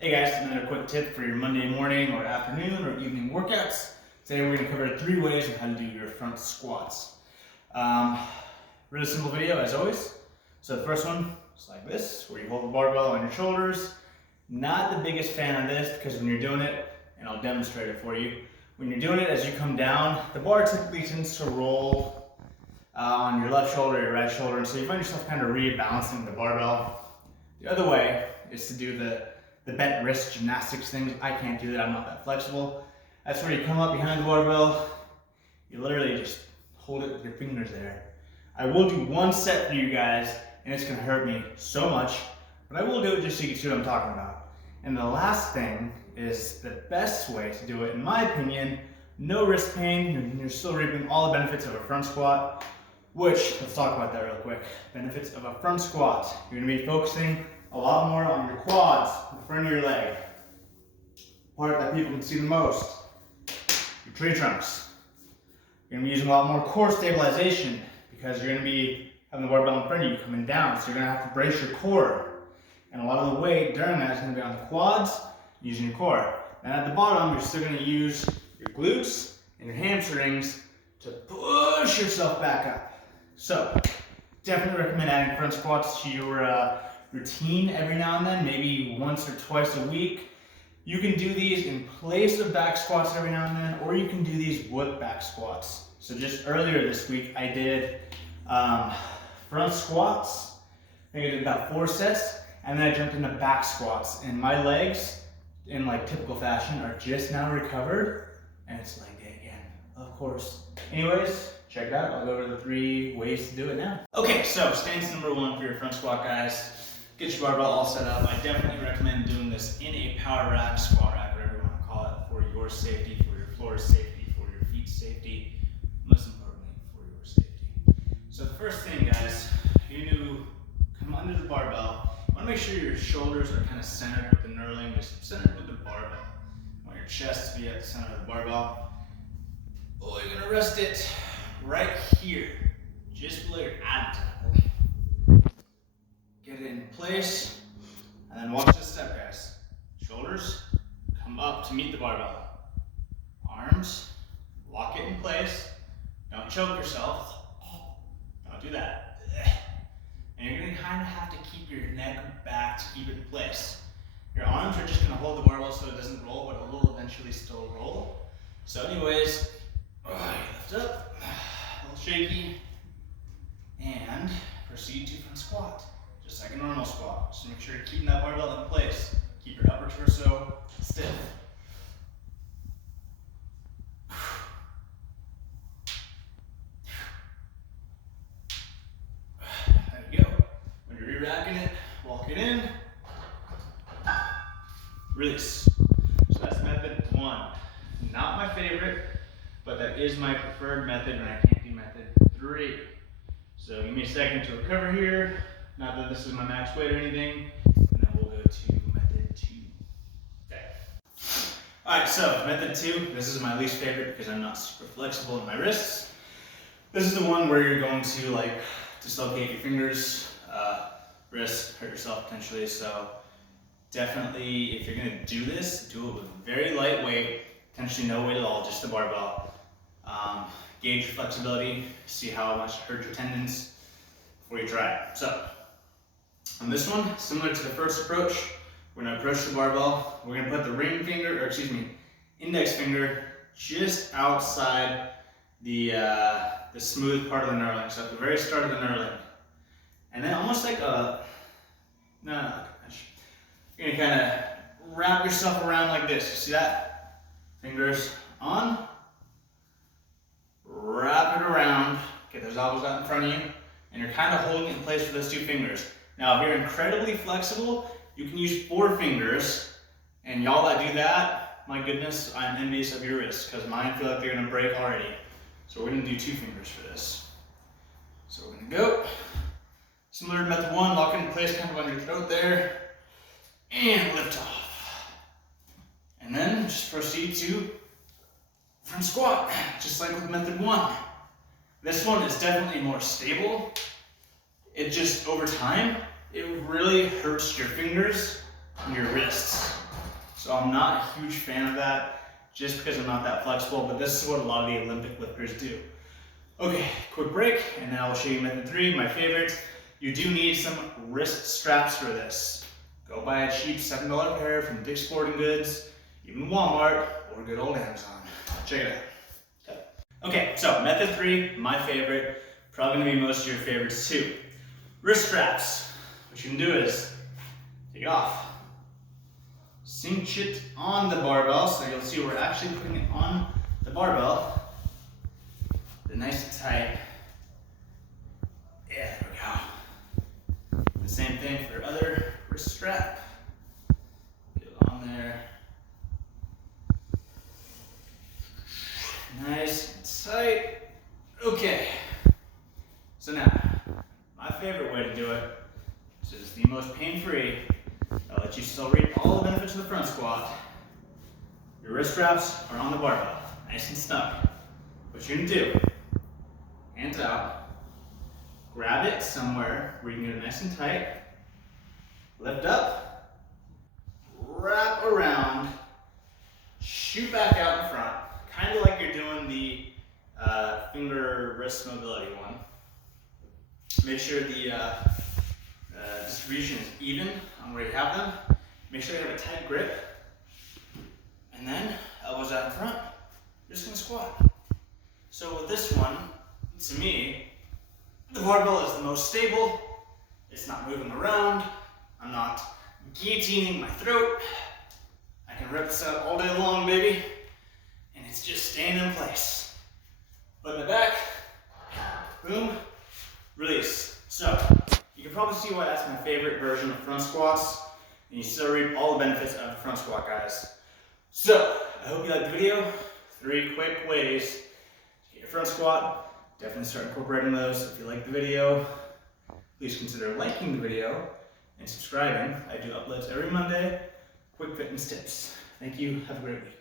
Hey guys, another quick tip for your Monday morning or afternoon or evening workouts. Today we're going to cover 3 ways on how to do your front squats. Really simple video as always. So the first one is like this, where you hold the barbell on your shoulders. Not the biggest fan of this because when you're doing it, and I'll demonstrate it for you, when you're doing it as you come down, the bar typically tends to roll on your left shoulder or your right shoulder, and so you find yourself kind of rebalancing the barbell. The other way is to do the bent wrist gymnastics things. I can't do that, I'm not that flexible. That's where you come up behind the barbell, you literally just hold it with your fingers there. I will do one set for you guys, and it's gonna hurt me so much, but I will do it just so you can see what I'm talking about. And the last thing is the best way to do it, in my opinion. No wrist pain, and you're still reaping all the benefits of a front squat, which, let's talk about that real quick. Benefits of a front squat. You're gonna be focusing a lot more on your quads, the front of your leg. Part that people can see the most, your tree trunks. You're gonna be using a lot more core stabilization because you're gonna be having the barbell in front of you coming down, so you're gonna have to brace your core. And a lot of the weight during that is gonna be on the quads, using your core. And at the bottom, you're still gonna use your glutes and your hamstrings to push yourself back up. So, definitely recommend adding front squats to your routine every now and then, maybe once or twice a week. You can do these in place of back squats every now and then, or you can do these with back squats. So just earlier this week, I did front squats. I think I did about 4 sets, and then I jumped into back squats. And my legs, in like typical fashion, are just now recovered, and it's like day again, of course. Anyways, check it out. I'll go over the 3 ways to do it now. Okay, so stance number 1 for your front squat, guys. Get your barbell all set up. I definitely recommend doing this in a power rack, squat rack, whatever you want to call it, for your safety, for your floor safety, for your feet safety, most importantly, for your safety. So the first thing, guys, you need to come under the barbell. You want to make sure your shoulders are kind of centered with the knurling, just centered with the barbell. You want your chest to be at the center of the barbell. Oh, you're going to rest it right here, just below your abdomen. Get it in place, and then watch this step, guys. Shoulders come up to meet the barbell. Arms, lock it in place. Don't choke yourself. Don't do that. And you're gonna kind of have to keep your neck back to keep it in place. Your arms are just gonna hold the barbell so it doesn't roll, but it will eventually still roll. So anyways, lift up, a little shaky, and proceed to front squat. Just like a normal squat. Just make sure you're keeping that barbell in place. Keep your upper torso stiff. There you go. When you're re-racking it, walk it in. Release. So that's method 1. Not my favorite, but that is my preferred method when I can't do method 3. So give me a second to recover here. Not that this is my max weight or anything, and then we'll go to method 2. Okay. Alright, so method 2, this is my least favorite because I'm not super flexible in my wrists. This is the one where you're going to like dislocate your fingers, wrists, hurt yourself potentially. So definitely, if you're gonna do this, do it with very light weight, potentially no weight at all, just the barbell. Gauge your flexibility, see how much it hurts your tendons before you try it. So, on this one, similar to the first approach, we're gonna approach the barbell. We're gonna put the index finger just outside the smooth part of the knurling, so at the very start of the knurling. And then almost like you're gonna kind of wrap yourself around like this. You see that? Fingers on, wrap it around, get those elbows out in front of you, and you're kind of holding it in place with those 2 fingers. Now, if you're incredibly flexible, you can use 4 fingers, and y'all that do that, my goodness, I'm envious of your wrists, because mine feel like they're gonna break already. So we're gonna do 2 fingers for this. So we're gonna go, similar to method 1, lock it in place kind of on your throat there, and lift off. And then just proceed to front squat, just like with method 1. This one is definitely more stable. It just, over time, it really hurts your fingers and your wrists. So I'm not a huge fan of that just because I'm not that flexible, but this is what a lot of the Olympic lifters do. Okay, quick break, and then I will show you method 3, my favorite. You do need some wrist straps for this. Go buy a cheap $7 pair from Dick's Sporting Goods, even Walmart, or good old Amazon. Check it out. Okay, so method 3, my favorite, probably gonna be most of your favorites too. Wrist straps. What you can do is take it off, cinch it on the barbell, so you'll see we're actually putting it on the barbell. Nice and tight. Yeah, there we go. The same thing for other wrist strap. Get it on there. Nice and tight. Okay. So now, my favorite way to do it, this is the most pain-free. I'll let you still reap all the benefits of the front squat. Your wrist straps are on the barbell, nice and snug. What you're gonna do, hands out, grab it somewhere where you can get it nice and tight, lift up, wrap around, shoot back out in front, kind of like you're doing the finger wrist mobility one. Make sure the distribution is even on where you have them. Make sure you have a tight grip, and then elbows out in front, you're just gonna squat. So with this one, to me, the barbell is the most stable. It's not moving around. I'm not guillotining my throat. I can rip this out all day long, baby. And it's just staying in place. But in the back, boom, release. So you can probably see why that's my favorite version of front squats. And you still reap all the benefits of the front squat, guys. So I hope you liked the video. 3 quick ways to get your front squat. Definitely start incorporating those. If you like the video, please consider liking the video and subscribing. I do uploads every Monday. Quick fitness tips. Thank you. Have a great week.